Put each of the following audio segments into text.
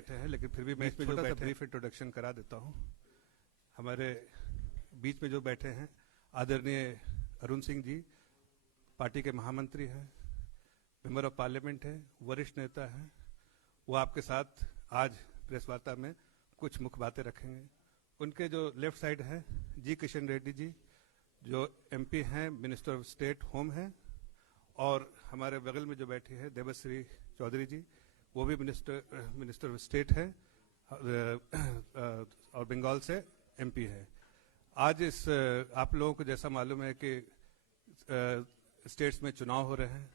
बैठे हैं, लेकिन फिर भी मैं इसमें छोटा सा ब्रीफ इंट्रोडक्शन करा देता हूं। हमारे बीच में जो बैठे हैं आदरणीय अरुण सिंह जी, पार्टी के महामंत्री हैं, मेंबर ऑफ पार्लियामेंट हैं, वरिष्ठ नेता हैं। वो आपके साथ आज प्रेस वार्ता में कुछ मुख्य बातें रखेंगे। उनके जो लेफ्ट साइड हैं जी किशन रेड्डी जी, जो एमपी हैं, मिनिस्टर ऑफ स्टेट होम हैं, और हमारे बगल में जो बैठी है देवश्री चौधरी जी, वो भी मिनिस्टर ऑफ स्टेट है और बंगाल से एमपी है। आज इस आप लोगों को जैसा मालूम है कि स्टेट्स में चुनाव हो रहे हैं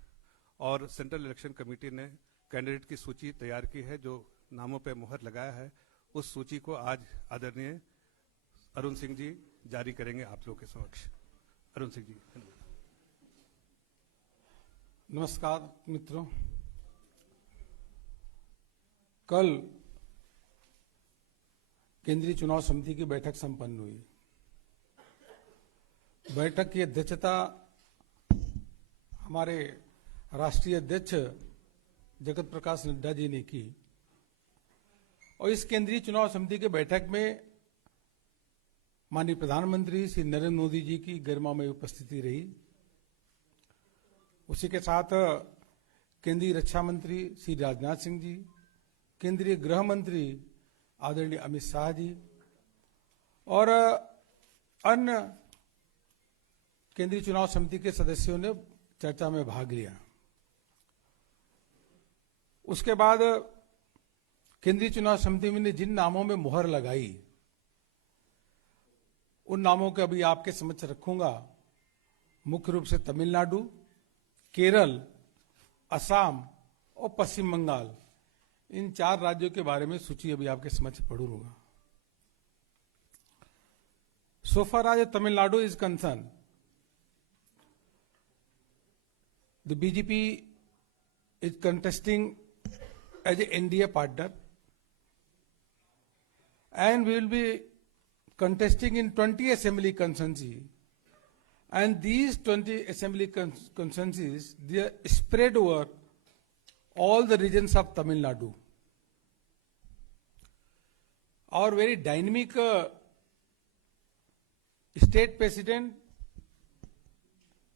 और सेंट्रल इलेक्शन कमेटी ने कैंडिडेट की सूची तैयार की है, जो नामों पे मुहर लगाया है। उस सूची को आज आदरणीय अरुण सिंह जी जारी करेंगे आप लोगों के समक्ष। अरुण सिंह जी। नमस्कार मित्रों, कल केंद्रीय चुनाव समिति की बैठक संपन्न हुई। बैठक की अध्यक्षता हमारे राष्ट्रीय अध्यक्ष जगत प्रकाश नड्डा जी ने की और इस केंद्रीय चुनाव समिति की बैठक में माननीय प्रधानमंत्री श्री नरेंद्र मोदी जी की गरिमामय उपस्थिति रही। उसी के साथ केंद्रीय रक्षा मंत्री श्री राजनाथ सिंह जी, केंद्रीय गृह मंत्री आदरणीय अमित शाह जी और अन्य केंद्रीय चुनाव समिति के सदस्यों ने चर्चा में भाग लिया। उसके बाद केंद्रीय चुनाव समिति ने जिन नामों में मुहर लगाई उन नामों को अभी आपके समक्ष रखूंगा। मुख्य रूप से तमिलनाडु, केरल, असम और पश्चिम बंगाल, इन 4 राज्यों के बारे में सूची अभी आपके समक्ष पढ़ूंगा। So far as Tamil Nadu is concerned, the BJP is contesting as an NDA partner, and we will be contesting in 20 assembly constituencies, and these 20 assembly constituencies they are spread over all the regions of Tamil Nadu. Our very dynamic state president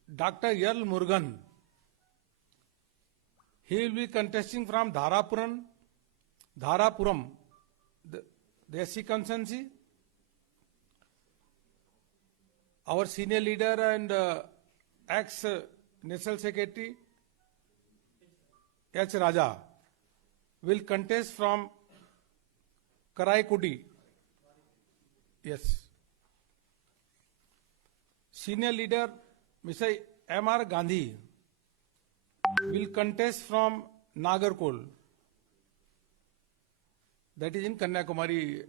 Dr. L. Murugan, he will be contesting from Dharapuram, the SC constituency. Our senior leader and ex-National Secretary H. Raja will contest from Karaikudi. Yes. Senior leader Mr. M.R. Gandhi will contest from Nagarkol. That is in Kanyakumari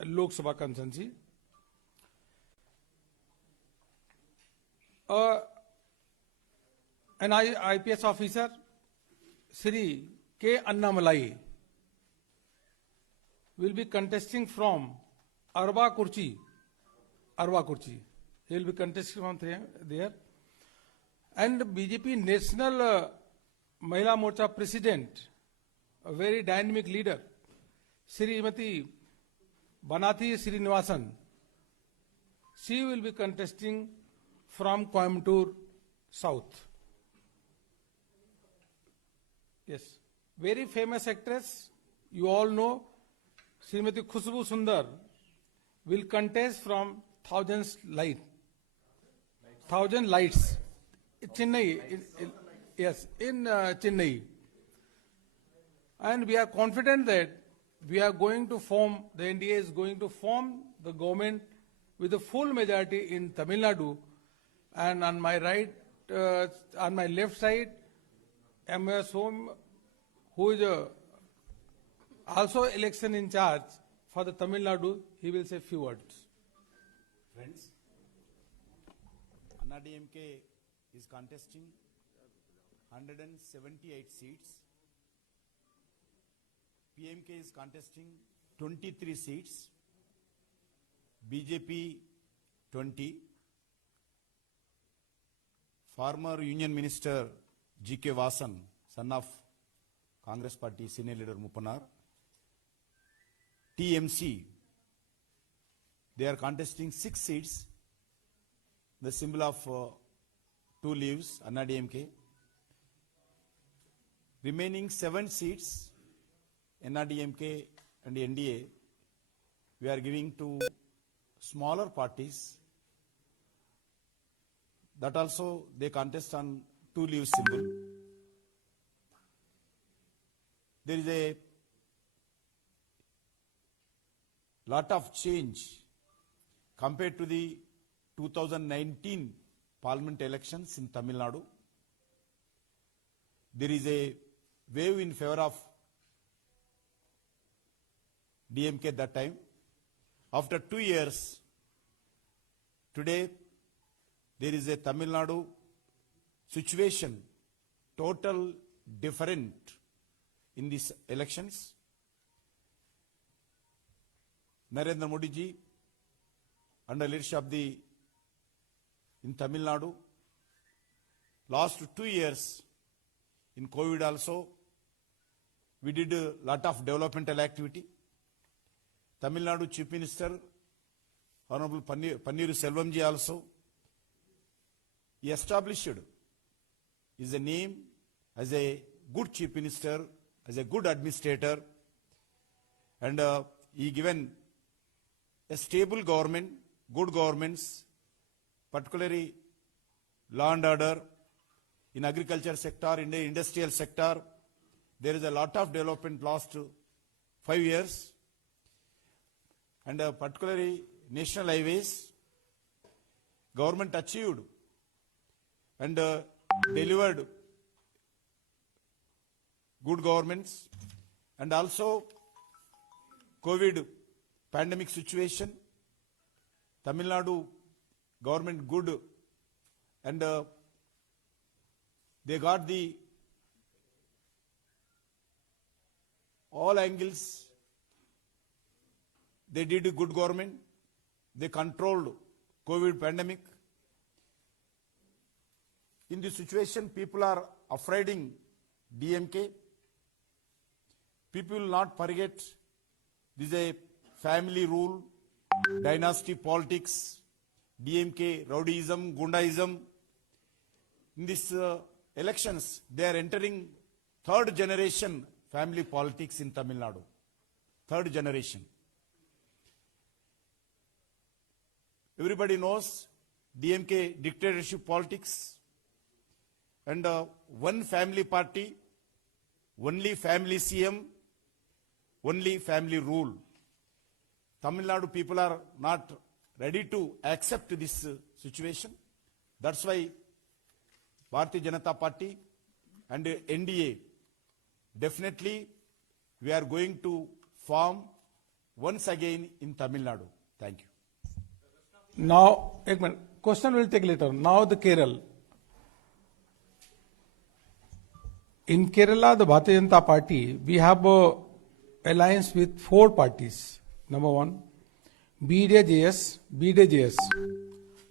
Lok Sabha constituency. An IPS officer, Sri K. Annamalai, will be contesting from Arva Kurchi. He will be contesting from there. And BJP National Mahila Morcha President, a very dynamic leader, Srimati Banathi Srinivasan, she will be contesting from Coimbatore South. Yes, very famous actress, you all know, Srimati Khushbu Sundar will contest from Thousand Lights, Chennai. Yes, in Chennai. And we are confident that we are going to form, the NDA is going to form the government with a full majority in Tamil Nadu. And on my right, on my left side, M.S. Home, who is also election in charge for the Tamil Nadu, he will say few words. Friends, Anna DMK is contesting 178 seats. PMK is contesting 23 seats. BJP 20. Former Union Minister G.K. Vasan, son of Congress Party Senior Leader Mupanar, TMC. They are contesting 6 seats. The symbol of 2 leaves, Anna DMK. Remaining 7 seats, Anna DMK and NDA, we are giving to smaller parties. That also they contest on 2 leaves symbol. There is a lot of change compared to the 2019 parliament elections in Tamil Nadu. There is a wave in favor of DMK at that time. After 2 years, today there is a Tamil Nadu situation total different in these elections. Narendra Modi ji, under leadership of in Tamil Nadu, last 2 years in COVID also, we did a lot of developmental activity. Tamil Nadu Chief Minister, Honorable Panneer Selvam ji also, he established his name as a good Chief Minister, as a good administrator, and he given a stable government, good governments, particularly law and order, in agriculture sector, in the industrial sector. There is a lot of development last 5 years, and particularly national highways, government achieved and delivered good governments, and also COVID pandemic situation, Tamil Nadu government good, and they got the all angles. They did a good government. They controlled COVID pandemic. In this situation, people are afraiding DMK. People will not forget this is a family rule, dynasty politics, DMK, rowdyism, gundaism. In these elections, they are entering 3rd generation family politics in Tamil Nadu. 3rd generation. Everybody knows DMK dictatorship politics, and one family party, only family CM, only family rule. Tamil Nadu people are not ready to accept this situation. That's why Bharatiya Janata Party and NDA, definitely we are going to form once again in Tamil Nadu. Thank you. Now, एक minute. Question will take later. Now the Kerala. In Kerala, the Bharatiya Janata Party, we have a alliance with 4 parties. Number 1, BDJS.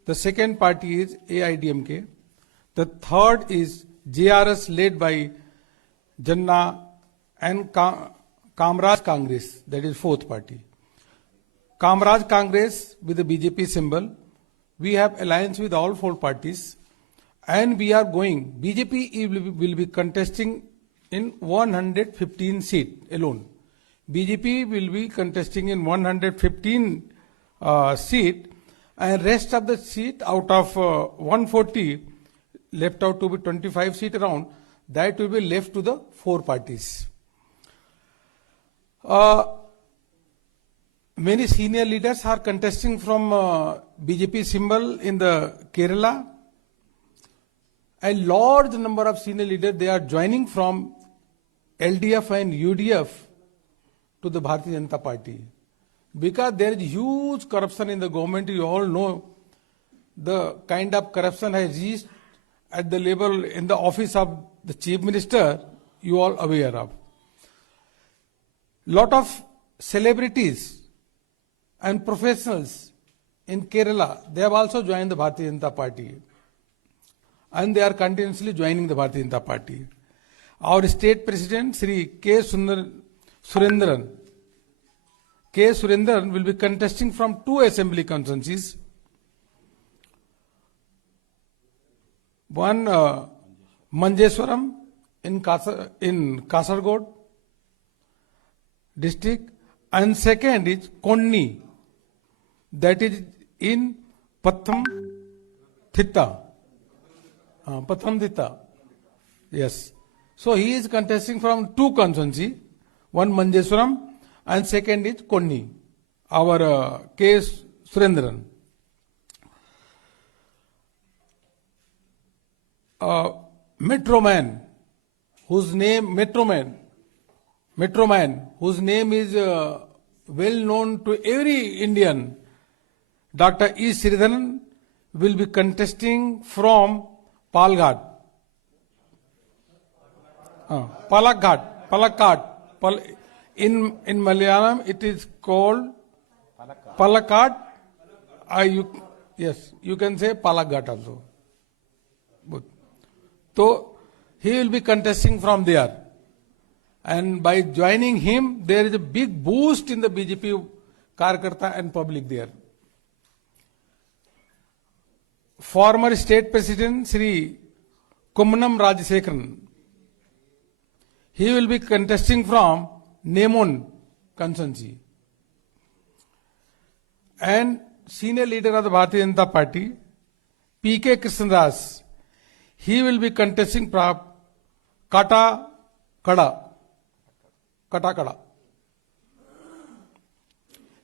The second party is AIDMK. The third is JRS led by Janna and Kamraj Congress, that is 4th party. Kamraj Congress with the BJP symbol. We have alliance with all 4 parties, and we are going. BJP will be contesting in 115 seats alone. BJP will be contesting in 115 seats, and rest of the seat out of 140 left out to be 25 seats around, that will be left to the 4 parties. Many senior leaders are contesting from BJP symbol in the Kerala. A large number of senior leaders, they are joining from LDF and UDF to the Bharatiya Janata Party. Because there is huge corruption in the government. You all know the kind of corruption has reached at the level in the office of the Chief Minister, you all aware of. Lot of celebrities and professionals in Kerala, they have also joined the Bharatiya Janata Party. And they are continuously joining the Bharatiya Janata Party. Our state president, Sri K. Surendran, K. Surendran will be contesting from 2 assembly constituencies. One Manjeswaram in Kasargod district, and second is Konni, that is in Pathamthitta. Pathamthitta. Yes. So he is contesting from 2 constituencies, one Manjeswaram and second is Konni, our K. Surendran. Metroman, whose name is well known to every Indian, Dr. E. Sridharan, will be contesting from Palghat. Palakkad. In Malayalam, it is called Palakkad. Yes, you can say Palakkad also. Good. So he will be contesting from there, and by joining him, there is a big boost in the BJP Karyakarta and public there. Former State President Sri Kummanam Rajasekaran, he will be contesting from Nemon constituency. And senior leader of the Bharatiya Janata Party, P.K. Krishnadas, he will be contesting from Katakada.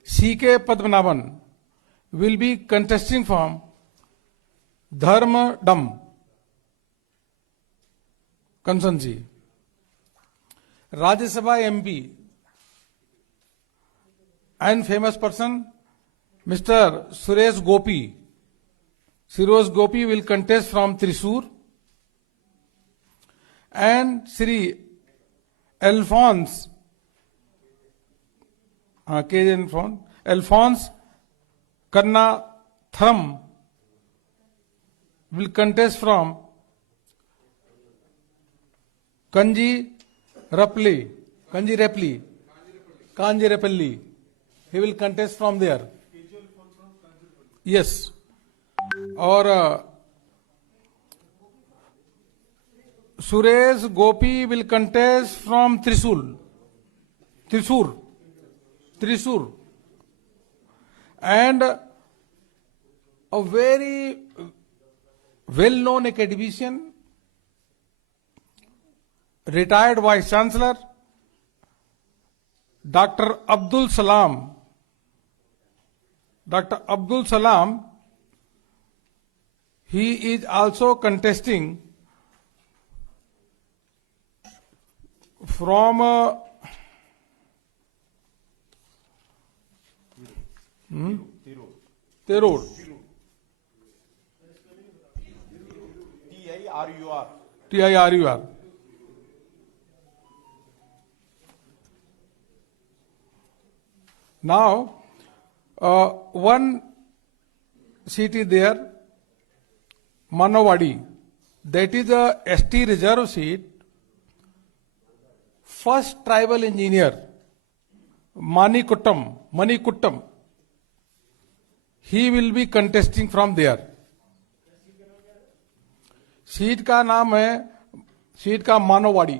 C.K. Padmanabhan will be contesting from Dharmadam constituency. Rajya Sabha MP and famous person Mr. Suresh Gopi. Suresh Gopi will contest from Thrissur, and Sri Alphonse Kannatharam will contest from Kanjirapalli. He will contest from there. Yes. Or Suresh Gopi will contest from Thrissur. And a very well-known academician, retired Vice Chancellor, Dr. Abdul Salam. Dr. Abdul Salam, he is also contesting from Tirur. TIRUR. Now, one seat is there, Manawadi. That is a ST reserve seat. First tribal engineer, Manikuttam. He will be contesting from there. Seat का नाम है, seat का मानववाड़ी.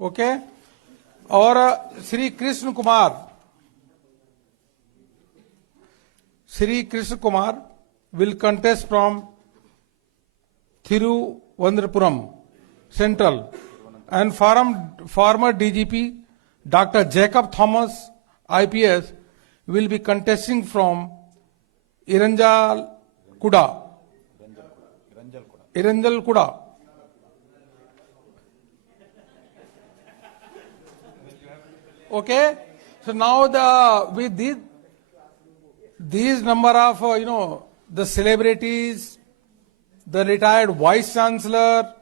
Okay. और Shri Krishna Kumar will contest from Thiruvananthapuram Central, and former DGP Dr. Jacob Thomas IPS will be contesting from Iranjalkuda. Okay, so now with these number of the celebrities, the retired Vice Chancellor,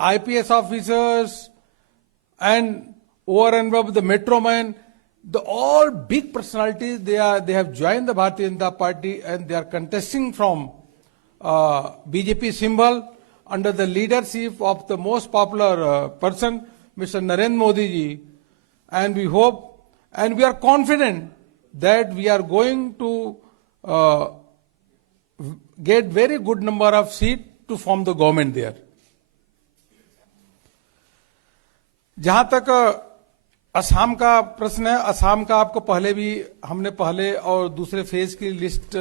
IPS officers, and over and above the Metroman, the all big personalities, they have joined the Bharatiya Janata Party and they are contesting from BJP symbol under the leadership of the most popular person, Mr. Narendra Modi ji. And we hope and we are confident that we are going to get very good number of seats to form the government there. जहां तक असम का प्रश्न है, असम का आपको पहले भी हमने पहले और दूसरे फेज की लिस्ट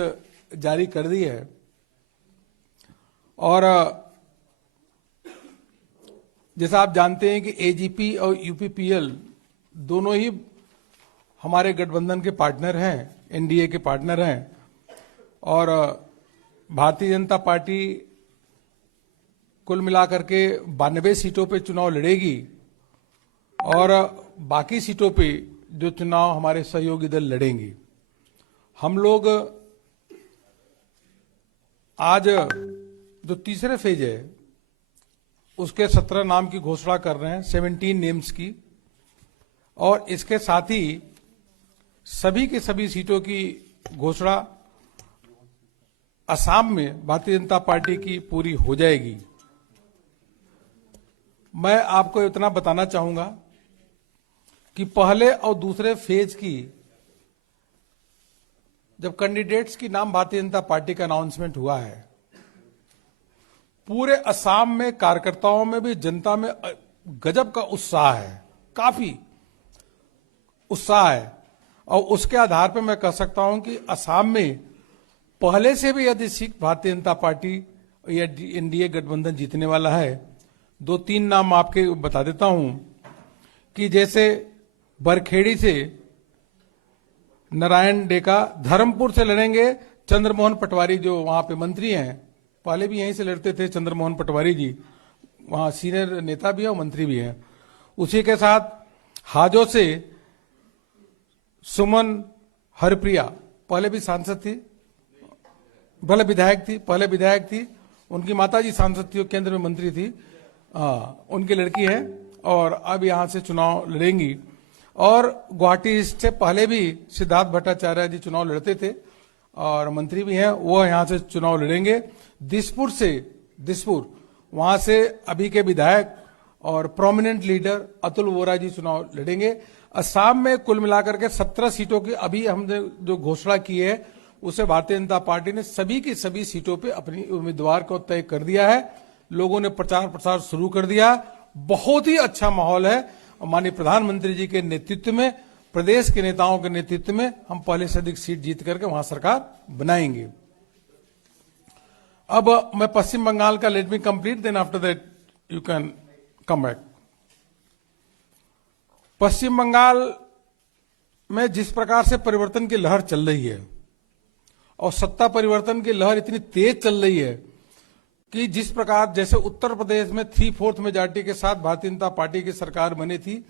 जारी कर दी है और जैसा आप जानते हैं कि एजीपी और यूपीपीएल दोनों ही हमारे गठबंधन के पार्टनर हैं, एनडीए के पार्टनर हैं और भारतीय जनता पार्टी कुल मिलाकर के 92 सीटों पे चुनाव लड़ेगी और बाकी सीटों पे जो चुनाव हमारे सहयोगी दल लड़ेंगे। हम लोग आज जो तीसरे फेज है उसके 17 नाम की घोषणा कर रहे हैं, 17 नेम्स की, और इसके साथ ही सभी के सभी सीटों की घोषणा असम में भारतीय जनता पार्टी की पूरी हो जाएगी। मैं आपको इतना बताना चाहूंगा कि पहले और दूसरे फेज की जब कैंडिडेट्स की नाम भारतीय जनता पार्टी का अनाउंसमेंट हुआ है, पूरे असम में कार्यकर्ताओं में भी जनता में गजब का उत्साह है, काफी उत्साह है और उसके आधार पर मैं कह सकता हूं कि असम में पहले से भी अधिक सीट भारतीय जनता पार्टी या एनडीए गठबंधन जीतने वाला है। 2-3 नाम आपके बता देता हूं कि जैसे बरखेड़ी से नारायण डेका, धर्मपुर से लड़ेंगे चंद्रमोहन पटवारी जो वहां पे मंत्री हैं, पहले भी यहीं से लड़ते थे चंद्रमोहन पटवारी जी, वहां सीनियर नेता भी है और मंत्री भी हैं। उसी के साथ हाजो से सुमन हरप्रिया, पहले भी सांसद थी, पहले विधायक थी, उनकी माताजी सांसद थी, केंद्र में मंत्री थी, उनकी लड़की है और अब यहां से चुनाव लड़ेंगी। और गुवाहाटी से पहले भी सिद्धार्थ भट्टाचार्य जी चुनाव लड़ते थे और मंत्री भी हैं, वो यहां से चुनाव लड़ेंगे। दिसपुर वहां से अभी के विधायक और प्रोमिनेंट लीडर अतुल वोरा जी चुनाव लड़ेंगे। असम में कुल मिलाकर के 17 सीटों की अभी हमने जो घोषणा की है उसे भारतीय जनता पार्टी ने सभी की सभी सीटों पे अपनी उम्मीदवार को तय कर दिया है। लोगों ने प्रचार प्रसार शुरू कर दिया, बहुत ही अच्छा माहौल है। माननीय प्रधानमंत्री जी के नेतृत्व में, प्रदेश के नेताओं के नेतृत्व में हम पहले से अधिक सीट जीत करके वहां सरकार बनाएंगे। अब मैं पश्चिम बंगाल का, let me complete, then after that you can come back. Paschim Bangal में जिस प्रकार से परिवर्तन की लहर चल रही है और सत्ता परिवर्तन की लहर इतनी तेज चल रही है कि जिस प्रकार जैसे उत्तर प्रदेश में 3/4 मेजॉरिटी के साथ भारतीय जनता पार्टी की सरकार बनी थी,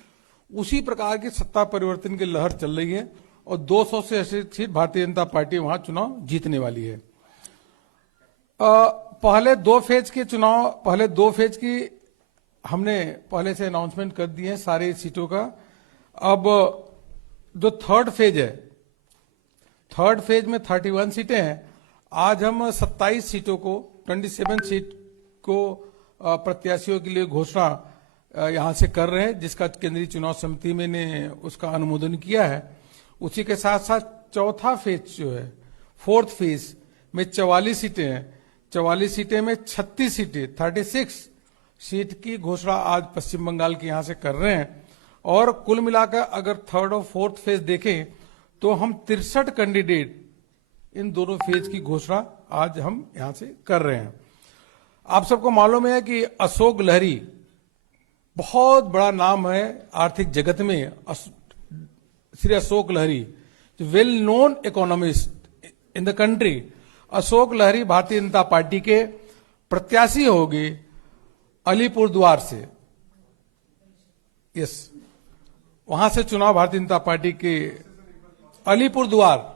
उसी प्रकार की सत्ता परिवर्तन की लहर चल रही है और 200 से 80 सीट भारतीय जनता पार्टी वहां चुनाव जीतने वाली है। पहले दो फेज की हमने पहले से अनाउंसमेंट कर दी है सारी सीटों का। अब जो थर्ड फेज में 31 सीटें हैं, आज हम 27 सीटों को, 27 सीट को प्रत्याशियों के लिए घोषणा यहां से कर रहे हैं, जिसका केंद्रीय चुनाव समिति में ने उसका अनुमोदन किया है। उसी के साथ साथ चौथा फेज जो है, फोर्थ फेज में 44 सीटें हैं, 44 सीटें में 36 सीटें, 36 सीट की घोषणा आज पश्चिम बंगाल के यहां से कर रहे हैं। और कुल मिलाकर अगर थर्ड और फोर्थ फेज देखें तो हम 63 कैंडिडेट इन दोनों फेज की घोषणा आज हम यहां से कर रहे हैं। आप सबको मालूम है कि अशोक लहरी बहुत बड़ा नाम है आर्थिक जगत में। Shri Ashok Lahiri, well known economist in the country, Ashok Lahiri Bharatiya Janata party के प्रत्याशी होगी अलीपुरद्वार से। यस, वहां से चुनाव भारतीय जनता पार्टी के अलीपुरद्वार।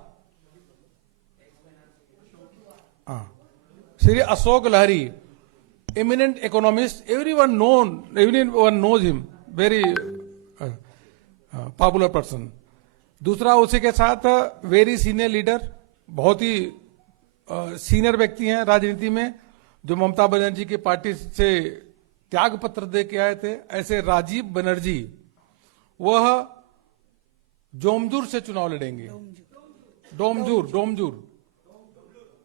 श्री अशोक लहरी, eminent economist, everyone knows him, very popular person. दूसरा उसी के साथ वेरी सीनियर लीडर, बहुत ही सीनियर व्यक्ति हैं राजनीति में, जो ममता बनर्जी की पार्टी से त्याग पत्र दे के आए थे, ऐसे राजीव बनर्जी, वह जोमजूर से चुनाव लड़ेंगे। डोमजूर,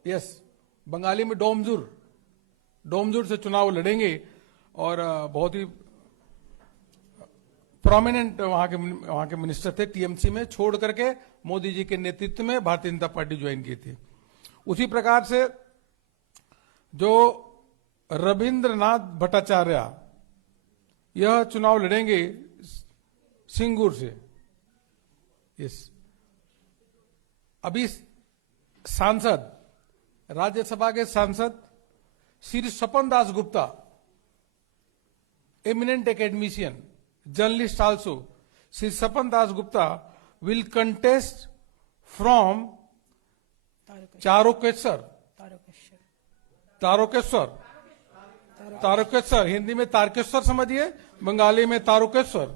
यस, बंगाली में डोमजूर से चुनाव लड़ेंगे। और बहुत ही प्रोमिनेंट वहां के मिनिस्टर थे, टीएमसी में छोड़ करके मोदी जी के नेतृत्व में भारतीय जनता पार्टी ज्वाइन की थी। उसी प्रकार से जो रविंद्रनाथ भट्टाचार्य, यह चुनाव लड़ेंगे सिंगूर से। यस, अभी सांसद, राज्यसभा के सांसद श्री सपन Das Gupta, eminent academician, journalist also, Sri Sapan Das Gupta will contest from Tarokeশ্বর, Hindi में तारकेश्वर समझिए, बंगाली में तारकेश्वर,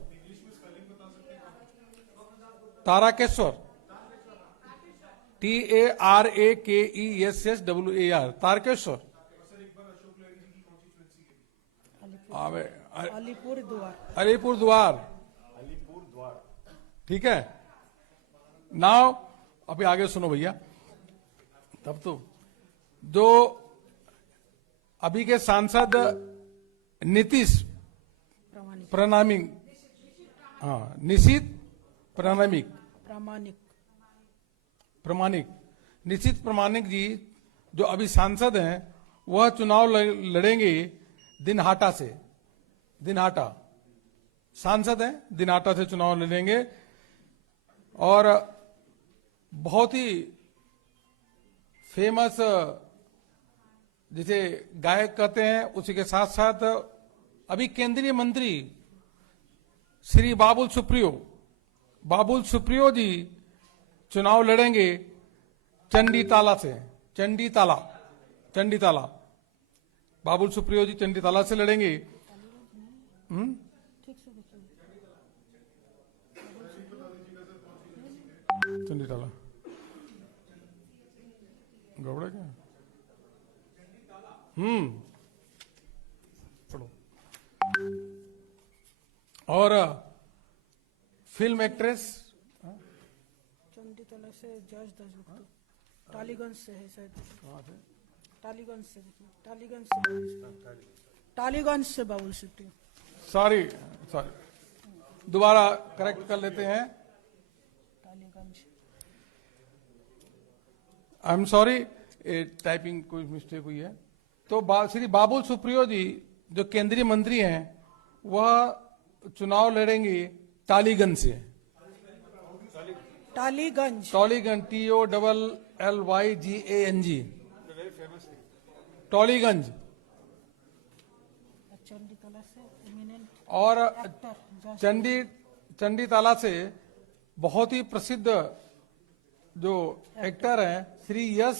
TARAKESSWAR, तारकेश्वर। अलीपुर द्वार, ठीक है। नाउ अभी आगे सुनो भैया, तब तो जो अभी के सांसद नीतीश प्रमाणिक, हाँ, निशित निशित प्रमाणिक जी जो अभी सांसद हैं, वह चुनाव लड़ेंगे दिनहाटा से। दिनहाटा सांसद हैं, दिनहाटा से चुनाव लड़ेंगे। और बहुत ही फेमस, जिसे गायक कहते हैं, उसी के साथ साथ अभी केंद्रीय मंत्री श्री बाबुल सुप्रियो जी चुनाव लड़ेंगे चंडीताला से। चंडीताला बाबुल सुप्रियो जी चंडीताला से लड़ेंगे। चंडीताला गौड़ा क्या, पढ़ो। और फिल्म एक्ट्रेस चंडीताला से जज दासगुप्ता, टालीगंज से है शायद, टालीगंज से बाबुल सुप्रियो। सॉरी, दोबारा करेक्ट कर लेते हैं। आई एम सॉरी, टाइपिंग कोई मिस्टेक हुई है। तो श्री बाबुल सुप्रियो जी जो केंद्रीय मंत्री हैं, वह चुनाव लड़ेंगे टालीगंज से। टालीगंज TOLLYGANG, टॉलीगंज। चंडीताला से eminent और actor, चंडीताला से बहुत ही प्रसिद्ध जो एक्टर हैं श्री यश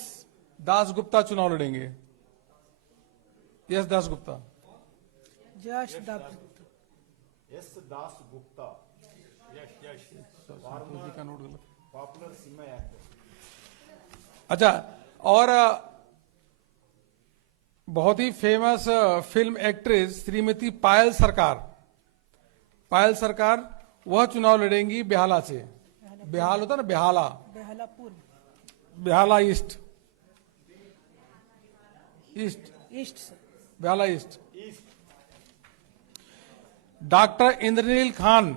दासगुप्ता चुनाव लड़ेंगे। यश दासगुप्ता, जज दासगुप्ता, एस दास गुप्ता, का नोट गलत। Popular cinema actor. अच्छा, और बहुत ही फेमस फिल्म एक्ट्रेस श्रीमती पायल सरकार, वह चुनाव लड़ेंगी बेहाला से। बेहाल होता ना, बेहाला ईस्ट से। बेहाला ईस्ट। डॉक्टर इंद्रनील खान,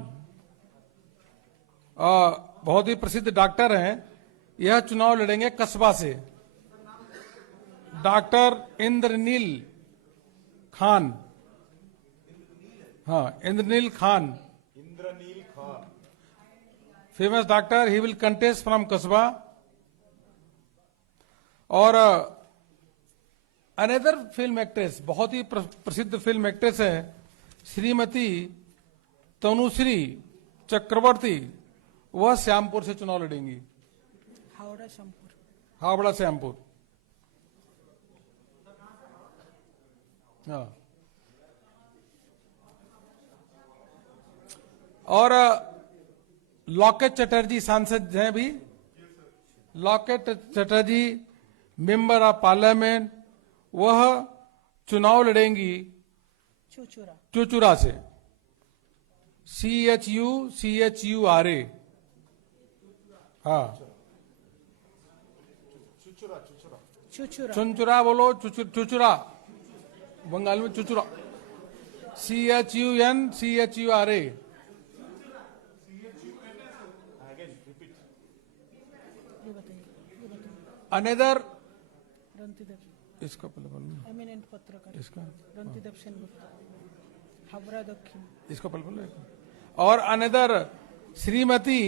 बहुत ही प्रसिद्ध डॉक्टर हैं, यह चुनाव लड़ेंगे कस्बा से। Doctor Indranil Khan, famous doctor, he will contest from Kasba. और अनदर फिल्म एक्ट्रेस, बहुत ही प्रसिद्ध फिल्म एक्ट्रेस है श्रीमती तनुश्री चक्रवर्ती, वह श्यामपुर से चुनाव लड़ेंगी। हावड़ा श्यामपुर। हाँ। और लॉकेट चटर्जी सांसद हैं भी, Locket Chatterjee member of parliament, वह चुनाव लड़ेंगी चुचुरा चुचुरा से, CHURA। हाँ, चुचुरा चुनचुरा बोलो, चुचुरा बंगाल में चुचुरा, CHUNCHURA। ये बताइए अनदर रंतिदेव इसका पहले बोलो, एमिनेंट पत्रकार इसका रंतिदेव सेनगुप्ता हावड़ा दक्षिण इसको पहले बोलो। और another Shrimati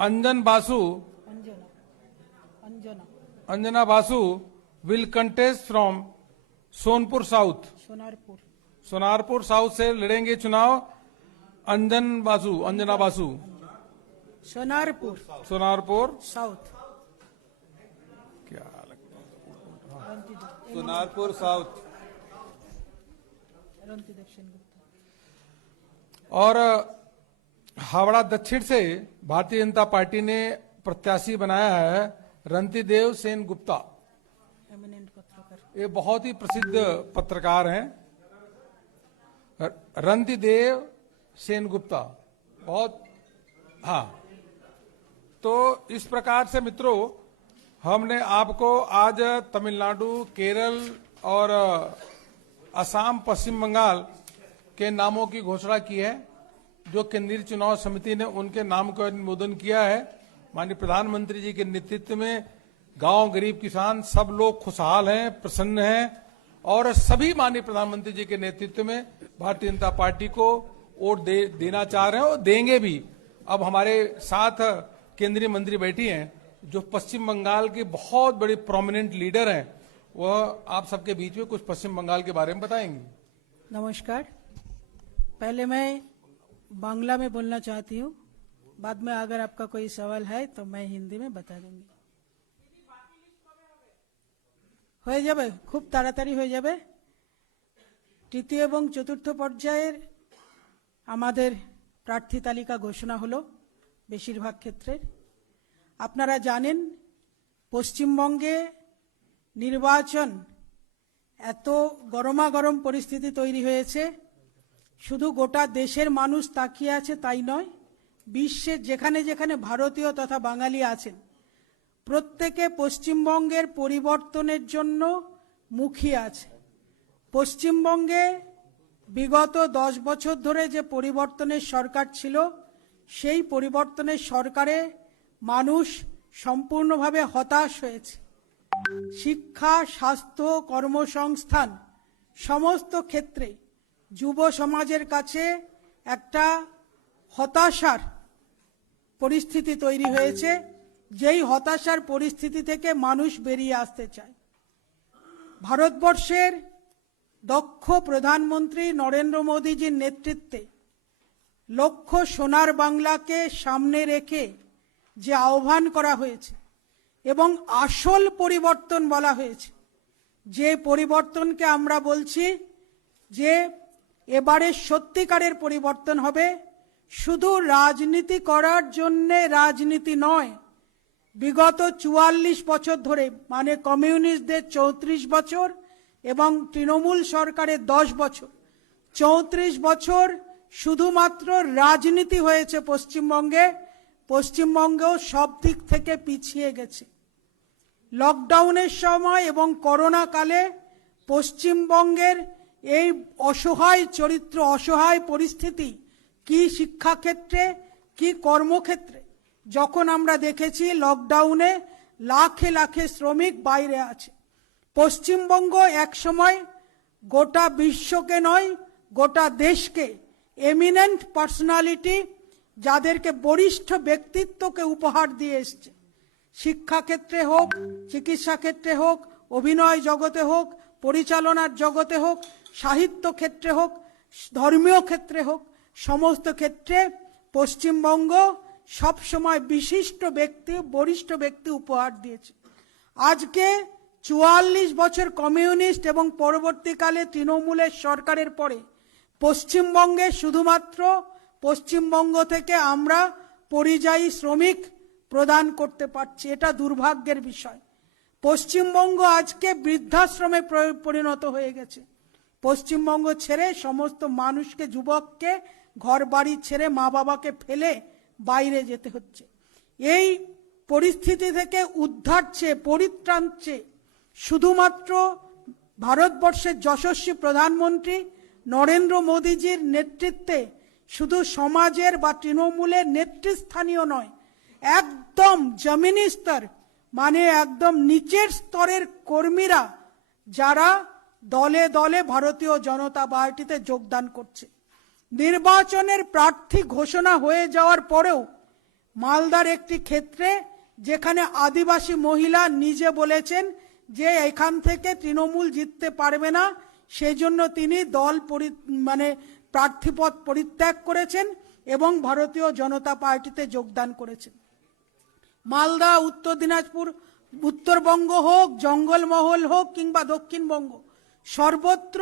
Anjan Basu, Anjana Anjana Anjana Basu will contest from Sonpur south, Sonarpur Sonarpur south से लड़ेंगे चुनाव अंजना बासु सोनारपुर सोनारपुर साउथ क्या लगता है? रंतिदेव सोनारपुर साउथ। रंतिदेव सेनगुप्ता और हावड़ा दक्षिण से भारतीय जनता पार्टी ने प्रत्याशी बनाया है रंतिदेव सेन गुप्ता। एमिनेंट पत्रकार ये बहुत ही प्रसिद्ध पत्रकार हैं, रंतिदेव सेन गुप्ता, बहुत। हाँ, तो इस प्रकार से मित्रों हमने आपको आज तमिलनाडु, केरल और असम, पश्चिम बंगाल के नामों की घोषणा की है, जो केंद्रीय चुनाव समिति ने उनके नाम का अनुमोदन किया है। माननीय प्रधानमंत्री जी के नेतृत्व में गांव, गरीब, किसान सब लोग खुशहाल हैं, प्रसन्न हैं और सभी माननीय प्रधानमंत्री जी के नेतृत्व में भारतीय जनता पार्टी को वोट देना चाह रहे हैं और देंगे भी। अब हमारे साथ केंद्रीय मंत्री बैठी हैं जो पश्चिम बंगाल के बहुत बड़े प्रोमिनेंट लीडर हैं, वह आप सबके बीच में कुछ पश्चिम बंगाल के बारे में बताएंगे। नमस्कार। पहले मैं बांग्ला में बोलना चाहती हूँ, बाद में अगर आपका कोई सवाल है तो मैं हिंदी में बता दूंगी। হয়ে যাবে, খুব তাড়াতাড়ি হয়ে যাবে। তৃতীয় এবং চতুর্থ পর্যায়ের আমাদের প্রার্থী তালিকা ঘোষণা হলো বেশিরভাগ ক্ষেত্রে। আপনারা জানেন পশ্চিমবঙ্গে নির্বাচন এত গরমাগরম পরিস্থিতি তৈরি হয়েছে, শুধু গোটা দেশের মানুষ তাকিয়ে আছে তাই নয়, বিশ্বের যেখানে যেখানে ভারতীয় তথা বাঙালি আছেন প্রত্যেকে পশ্চিমবঙ্গের পরিবর্তনের জন্য মুখিয়ে আছে। পশ্চিমবঙ্গে বিগত 10 বছর ধরে যে পরিবর্তনের সরকার ছিল, সেই পরিবর্তনের সরকারে মানুষ সম্পূর্ণভাবে হতাশ হয়েছে। শিক্ষা, স্বাস্থ্য, কর্মসংস্থান সমস্ত ক্ষেত্রে যুব সমাজের কাছে একটা হতাশার পরিস্থিতি তৈরি হয়েছে, যেই হতাশার পরিস্থিতি থেকে মানুষ বেরিয়ে আসতে চায়। ভারতবর্ষের দক্ষ প্রধানমন্ত্রী নরেন্দ্র মোদীজির নেতৃত্বে লক্ষ্য সোনার বাংলাকে সামনে রেখে যে আহ্বান করা হয়েছে এবং আসল পরিবর্তন বলা হয়েছে, যে পরিবর্তনকে আমরা বলছি যে এবারে সত্যিকারের পরিবর্তন হবে, শুধু রাজনীতি করার জন্য রাজনীতি নয়। বিগত 44 বছর ধরে, মানে কমিউনিস্টদের 34 বছর এবং তৃণমূল সরকারের 10 বছর, 34 বছর শুধুমাত্র রাজনীতি হয়েছে পশ্চিমবঙ্গে। পশ্চিমবঙ্গও সব দিক থেকে পিছিয়ে গেছে। লকডাউনের সময় এবং করোনা কালে পশ্চিমবঙ্গের এই অসহায় চরিত্র, অসহায় পরিস্থিতি, কি শিক্ষাক্ষেত্রে, কি কর্মক্ষেত্রে, যখন আমরা দেখেছি লকডাউনে লাখে লাখে শ্রমিক বাইরে আছে। পশ্চিমবঙ্গ একসময় গোটা বিশ্বকে নয়, গোটা দেশকে এমিনেন্ট পার্সোনালিটি, যাদেরকে বরিষ্ঠ ব্যক্তিত্বকে উপহার দিয়ে এসছে। শিক্ষাক্ষেত্রে হোক, চিকিৎসা ক্ষেত্রে হোক, অভিনয় জগতে হোক, পরিচালনার জগতে হোক, সাহিত্য ক্ষেত্রে হোক, ধর্মীয় ক্ষেত্রে হোক, সমস্ত ক্ষেত্রে পশ্চিমবঙ্গ সবসময় বিশিষ্ট ব্যক্তি, বরিষ্ঠ ব্যক্তি উপহার দিয়েছে। আজকে 44 বছর কমিউনিস্ট এবং পরবর্তীকালে তৃণমূলের সরকারের পরে পশ্চিমবঙ্গে শুধুমাত্র পশ্চিমবঙ্গ থেকে আমরা পরিযায়ী শ্রমিক প্রদান করতে পারছে। এটা দুর্ভাগ্যের বিষয়। পশ্চিমবঙ্গ আজকে বৃদ্ধাশ্রমে পরিণত হয়ে গেছে। পশ্চিমবঙ্গ ছেড়ে সমস্ত মানুষকে, যুবককে ঘর বাড়ি ছেড়ে মা বাবাকে ফেলে বাইরে যেতে হচ্ছে। এই পরিস্থিতি থেকে উদ্ধার চেয়ে, পরিত্রাণ চেয়ে শুধুমাত্র ভারতবর্ষের যশস্বী প্রধানমন্ত্রী নরেন্দ্র মোদীজির নেতৃত্বে শুধু সমাজের বা তৃণমূলের নেতৃস্থানীয় নয়, একদম জমিনি স্তর মানে একদম নিচের স্তরের কর্মীরা যারা দলে দলে ভারতীয় জনতা পার্টিতে যোগদান করছে। নির্বাচনের প্রার্থী ঘোষণা হয়ে যাওয়ার পরেও মালদার একটি ক্ষেত্রে যেখানে আদিবাসী মহিলা নিজে বলেছেন যে এখান থেকে তৃণমূল জিততে পারবে না, সেজন্য তিনি দল প্রার্থীপদ পরিত্যাগ করেছেন এবং ভারতীয় জনতা পার্টিতে যোগদান করেছেন। মালদা, উত্তর দিনাজপুর, উত্তরবঙ্গ হোক, জঙ্গলমহল হোক কিংবা দক্ষিণবঙ্গ, সর্বত্র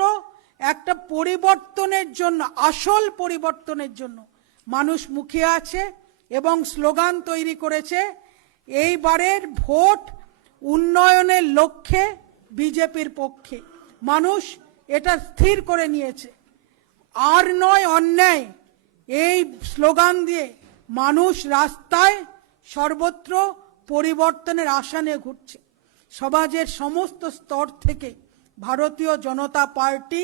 একটা পরিবর্তনের জন্য, আসল পরিবর্তনের জন্য মানুষ মুখিয়ে আছে এবং স্লোগান তৈরি করেছে। এইবারের ভোট উন্নয়নের লক্ষ্যে বিজেপির পক্ষে। মানুষ এটা স্থির করে নিয়েছে। আর নয় অন্যায়, এই স্লোগান দিয়ে মানুষ রাস্তায় সর্বত্র পরিবর্তনের আশা নিয়ে ঘুরছে। সমাজের সমস্ত স্তর থেকে ভারতীয় জনতা পার্টি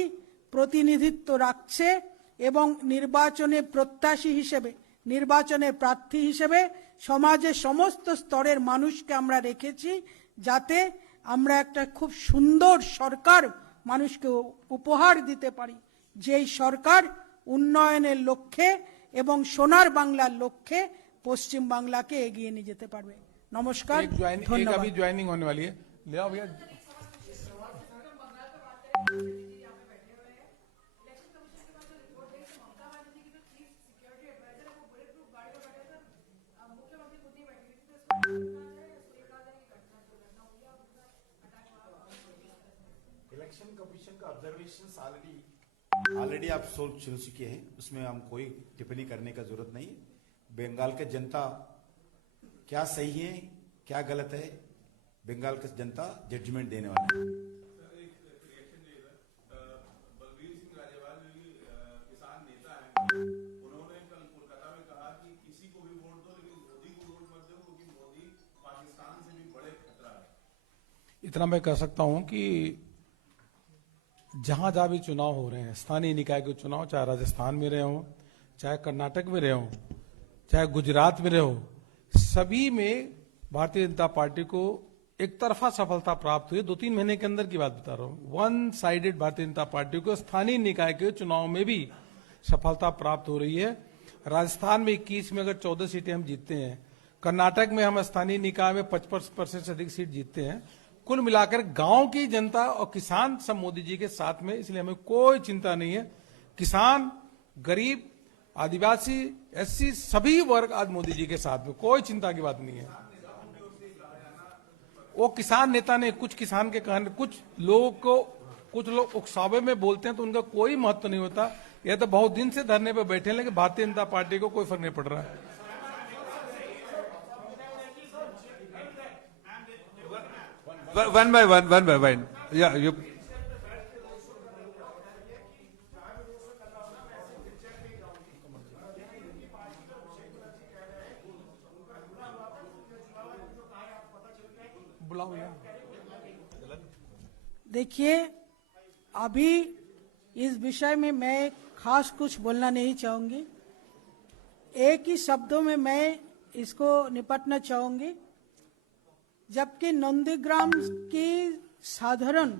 প্রতিনিধিত্ব রাখছে এবং নির্বাচনে প্রত্যাশী হিসেবে, নির্বাচনের প্রার্থী হিসেবে সমাজের সমস্ত স্তরের মানুষকে আমরা রেখেছি, যাতে আমরা একটা খুব সুন্দর সরকার মানুষকে উপহার দিতে পারি, যেই সরকার উন্নয়নের লক্ষ্যে এবং সোনার বাংলার লক্ষ্যে পশ্চিম বাংলাকে এগিয়ে নিয়ে যেতে পারবে। নমস্কার, ধন্যবাদ। अभी ज्वाइनिंग होने वाली है। ले आओ भैया। इलेक्शन कमीशन का ऑब्जर्वेशन ऑलरेडी आप सुन चुके हैं, उसमें हम कोई टिप्पणी करने का जरूरत नहीं। बंगाल के जनता क्या सही है क्या गलत है, बंगाल की जनता जजमेंट देने वाला है। बलबीर सिंह राजेवाल जी किसान नेता हैं, उन्होंने कल कोलकाता में कहा कि किसी को भी वोट दो लेकिन मोदी को वोट मत दो, क्योंकि मोदी पाकिस्तान से भी बड़े खतरा है। इतना मैं कह सकता हूं कि जहां जहां भी चुनाव हो रहे हैं, स्थानीय निकाय के चुनाव, चाहे राजस्थान में रहे हो, चाहे कर्नाटक में रहे हो, चाहे गुजरात में रहे हो, सभी में भारतीय जनता पार्टी को एक तरफा सफलता प्राप्त हुई। 2-3 महीने के अंदर की बात बता रहा हूं। वन साइडेड भारतीय जनता पार्टी को स्थानीय निकाय के चुनाव में भी सफलता प्राप्त हो रही है। राजस्थान में 21 में अगर 14 सीटें हम जीतते हैं, कर्नाटक में हम स्थानीय निकाय में 55% से अधिक सीट जीतते हैं। कुल मिलाकर गांव की जनता और किसान सब मोदी जी के साथ में, इसलिए हमें कोई चिंता नहीं है। किसान, गरीब, आदिवासी, एससी सभी वर्ग आज मोदी जी के साथ में, कोई चिंता की बात नहीं है। वो किसान नेता ने कुछ किसान के कहने, कुछ लोग उकसावे में बोलते हैं तो उनका कोई महत्व नहीं होता। यह तो बहुत दिन से धरने पे बैठे हैं, लेकिन भारतीय जनता पार्टी को कोई फर्क नहीं पड़ रहा है। One by one. Yeah, you. बुलाओ यार। देखिए, अभी इस विषय में मैं खास कुछ बोलना नहीं चाहूंगी। एक ही शब्दों में मैं इसको निपटना चाहूंगी। जबकि नंदीग्राम की साधारण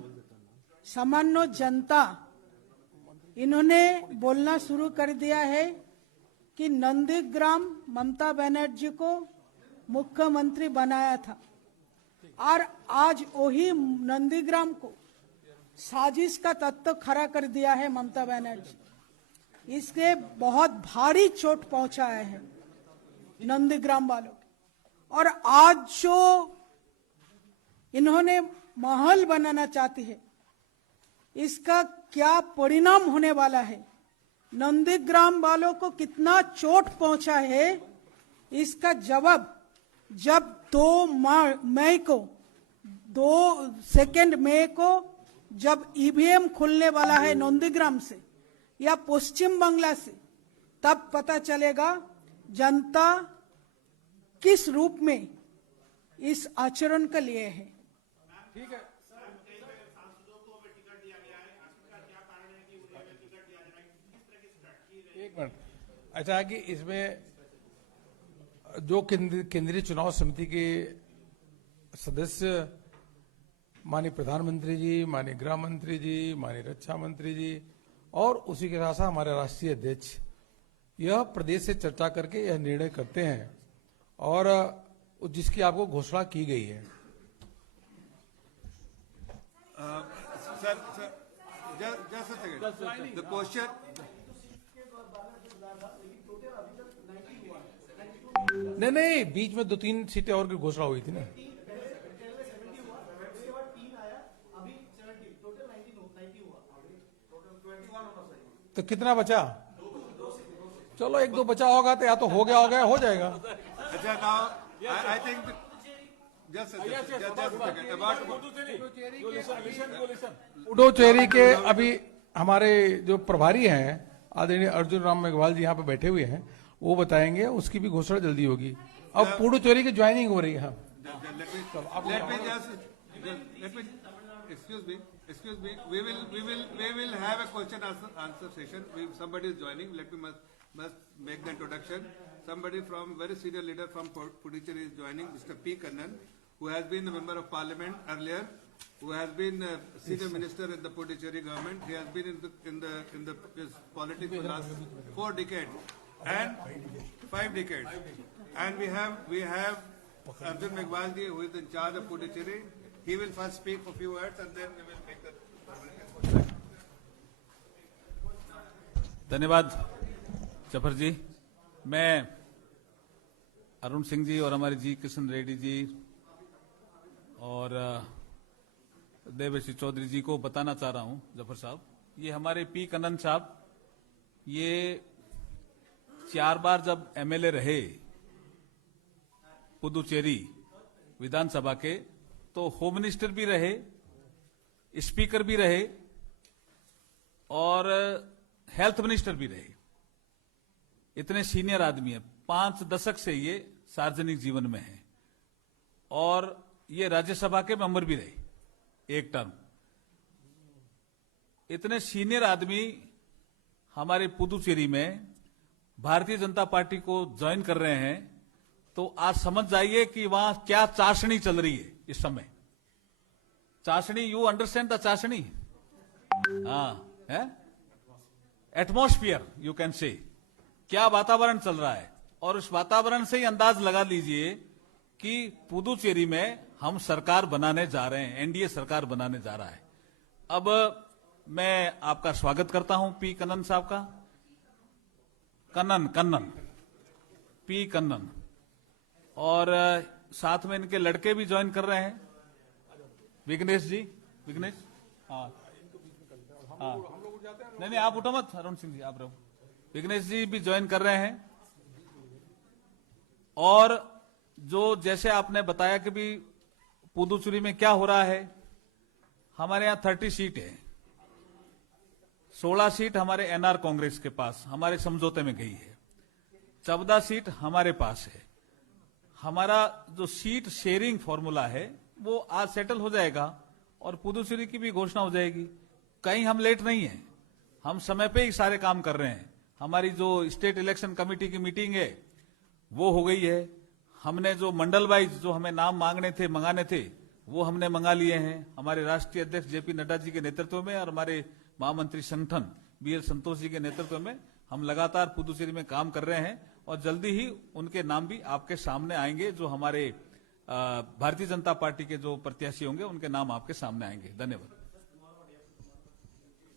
सामान्य जनता इन्होंने बोलना शुरू कर दिया है कि नंदीग्राम ममता बनर्जी को मुख्यमंत्री बनाया था, और आज वही नंदीग्राम को साजिश का तत्व खड़ा कर दिया है ममता बनर्जी। इससे बहुत भारी चोट पहुंचाया है नंदीग्राम वालों को। और आज जो इन्होंने माहौल बनाना चाहती है, इसका क्या परिणाम होने वाला है, नंदीग्राम वालों को कितना चोट पहुंचा है, इसका जवाब जब 2 मई को जब ईवीएम खुलने वाला है नंदीग्राम से या पश्चिम बांग्ला से, तब पता चलेगा जनता किस रूप में इस आचरण के लिए है। ठीक है, एक मिनट। अच्छा है कि इसमें जो केंद्रीय चुनाव समिति के सदस्य माननीय प्रधानमंत्री जी, माननीय गृह मंत्री जी, माननीय रक्षा मंत्री जी और उसी के साथ साथ हमारे राष्ट्रीय अध्यक्ष यह प्रदेश से चर्चा करके यह निर्णय करते हैं और जिसकी आपको घोषणा की गई है। Sir, just a second. The question. नहीं, बीच में 2-3 सीटें और की घोषणा हुई थी ना। तो कितना बचा? चलो 1-2 बचा होगा तो या तो हो गया हो जाएगा। अच्छा, now I think just a second. About Puducherry के अभी हमारे जो प्रभारी हैं आदरणीय अर्जुन राम मेघवाल जी यहाँ पे बैठे हुए हैं, वो बताएंगे, उसकी भी घोषणा जल्दी होगी। अब पुडुचेरी की ज्वाइनिंग हो रही है। हाँ, excuse me. We will have a question answer session. Somebody is joining. Let me must make the introduction. Somebody from very senior leader from Puducherry is joining, Mr. P. Kannan, who has been a member of parliament earlier, who has been a senior minister in the Puducherry government. He has been in the politics for the last 4 decades and 5 decades. And we have Arjun Meghwal ji, who is in charge of Puducherry. He will first speak for a few words and then we will make the. धन्यवाद जफर जी। मैं अरुण सिंह जी और हमारे जी किशन रेड्डी जी और देवेशी चौधरी जी को बताना चाह रहा हूं, जफर साहब, ये हमारे पी कन्नन साहब, ये 4 बार जब एमएलए रहे पुदुचेरी विधानसभा के, तो होम मिनिस्टर भी रहे, स्पीकर भी रहे और हेल्थ मिनिस्टर भी रहे। इतने सीनियर आदमी है, 5 दशक से ये सार्वजनिक जीवन में है और ये राज्यसभा के मेंबर भी रहे 1 टर्म। इतने सीनियर आदमी हमारे पुदुचेरी में भारतीय जनता पार्टी को ज्वाइन कर रहे हैं, तो आज समझ जाइए कि वहां क्या चाशनी चल रही है इस समय। चाशनी, यू अंडरस्टैंड द चाशनी? हाँ, है एटमॉस्फियर, यू कैन से। क्या वातावरण चल रहा है, और उस वातावरण से ही अंदाज लगा लीजिए कि पुदुचेरी में हम सरकार बनाने जा रहे हैं, एनडीए सरकार बनाने जा रहा है। अब मैं आपका स्वागत करता हूं पी कन्नन साहब का। कन्नन पी कन्नन, और साथ में इनके लड़के भी ज्वाइन कर रहे हैं, विघ्नेश जी। विघ्नेश, हाँ नहीं आप उठो मत, अरुण सिंह जी आप रहो। विघ्नेश जी भी ज्वाइन कर रहे हैं। और जो जैसे आपने बताया कि भी पुदुचेरी में क्या हो रहा है, हमारे यहां 30 सीट है, 16 सीट हमारे एनआर कांग्रेस के पास हमारे समझौते में गई है, 14 सीट हमारे पास है। हमारा जो सीट शेयरिंग फॉर्मूला है वो आज सेटल हो जाएगा और पुदुचेरी की भी घोषणा हो जाएगी। कहीं हम लेट नहीं है, हम समय पे ही सारे काम कर रहे हैं। हमारी जो स्टेट इलेक्शन कमेटी की मीटिंग है वो हो गई है। हमने जो मंडल वाइज जो हमें नाम मंगाने थे वो हमने मंगा लिए हैं। हमारे राष्ट्रीय अध्यक्ष जेपी नड्डा जी के नेतृत्व में और हमारे महामंत्री संगठन बीएल संतोष जी के नेतृत्व में हम लगातार पुदुचेरी में काम कर रहे हैं और जल्दी ही उनके नाम भी आपके सामने आएंगे। जो हमारे भारतीय जनता पार्टी के जो प्रत्याशी होंगे उनके नाम आपके सामने आएंगे। धन्यवाद।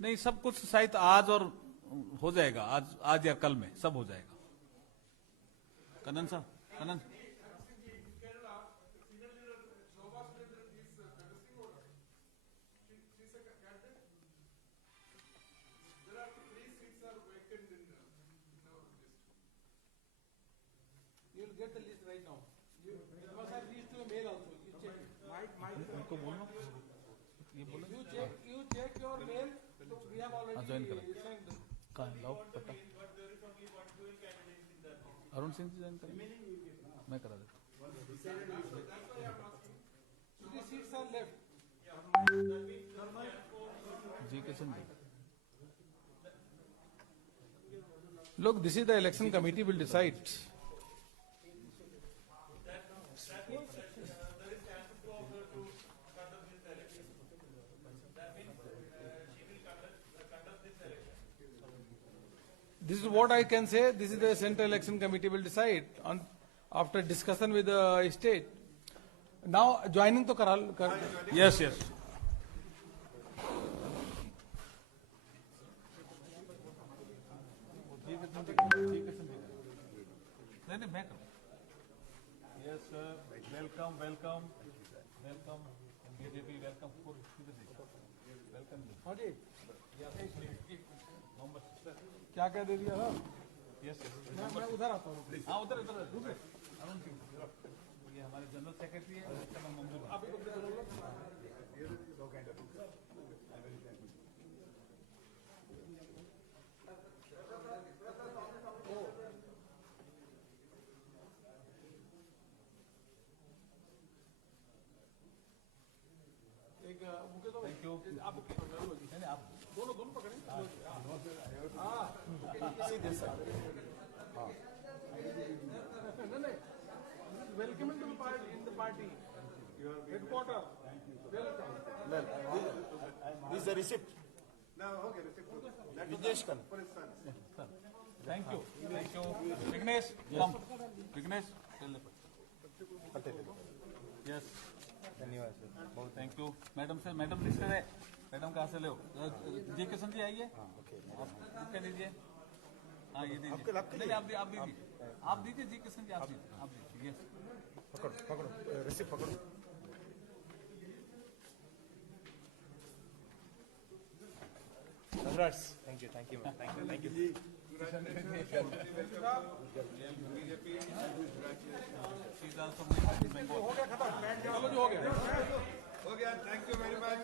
नहीं, सब कुछ शायद आज और हो जाएगा, आज या कल में सब हो जाएगा। कन्नन साहब, Kannan You'll get the list right now. You must have reached to a mail also. You check it. उनको बोलना ये बोलो You check your mail. So we have already join करो। sent. कहाँ है? लाओ पता अरुण सिंह जी ज्वाइन करें मैं करा देता हूँ। So the seats are left. जी Kishan ji Look, this is the election committee will decide. This is what I can say. This is the Central Election Committee will decide on after discussion with the state. Now joining to Karal. Yes yes नहीं नहीं मैं yes sir welcome welcome welcome BJP welcome welcome हाँ जी क्या क्या दे दिया था yes yes मैं उधर आता हूँ हाँ उधर उधर अरुण सिंह ये हमारे जनरल सेक्रेटरी है मंजूर एक मुझे तो थैंक यू आप नहीं आप दोनों पकड़े नहीं welcome to the party headquarter welcome This is the receipt. Vijesh Khan. थैंक यू विघ्नेश कम विघ्नेश यस धन्यवाद सर। बहुत थैंक यू मैडम से मैडम लिस्टेड है मैडम कहाँ से ले जी किशन जी आइए आप क्या दीजिए हाँ ये दीजिए नहीं आप दीजिए जी किशन जी आप दीजिए यस पकड़ो पकड़ो रिसीप्ट पकड़ो। Congrats. Thank you ma'am. Thank you. शीज आल्सो हो गया खत्म चलो जो हो गया thank you very much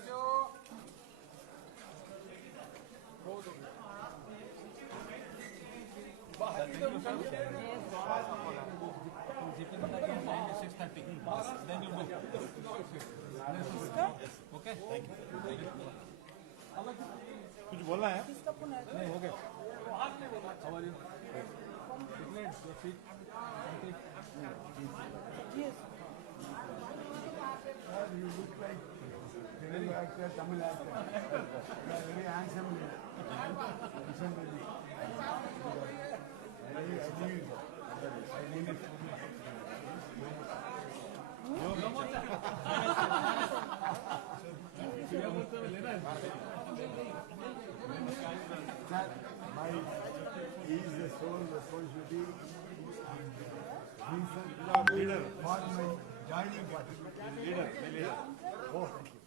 GP बता के time 6:30 then you do okay thank you कुछ बोलना है? नहीं हो गया how are you your seat You look like Telugu actor, Tamil actor. You are very handsome. Kishan Reddy. I need it. He is the sole responsibility. He is the leader for my joining party. Leader. Oh, thank you.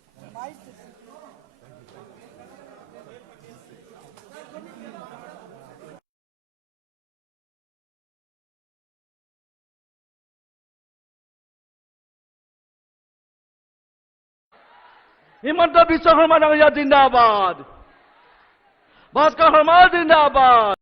Himanta विश्व शर्मा जिंदाबाद भास्कर शर्मा जिंदाबाद।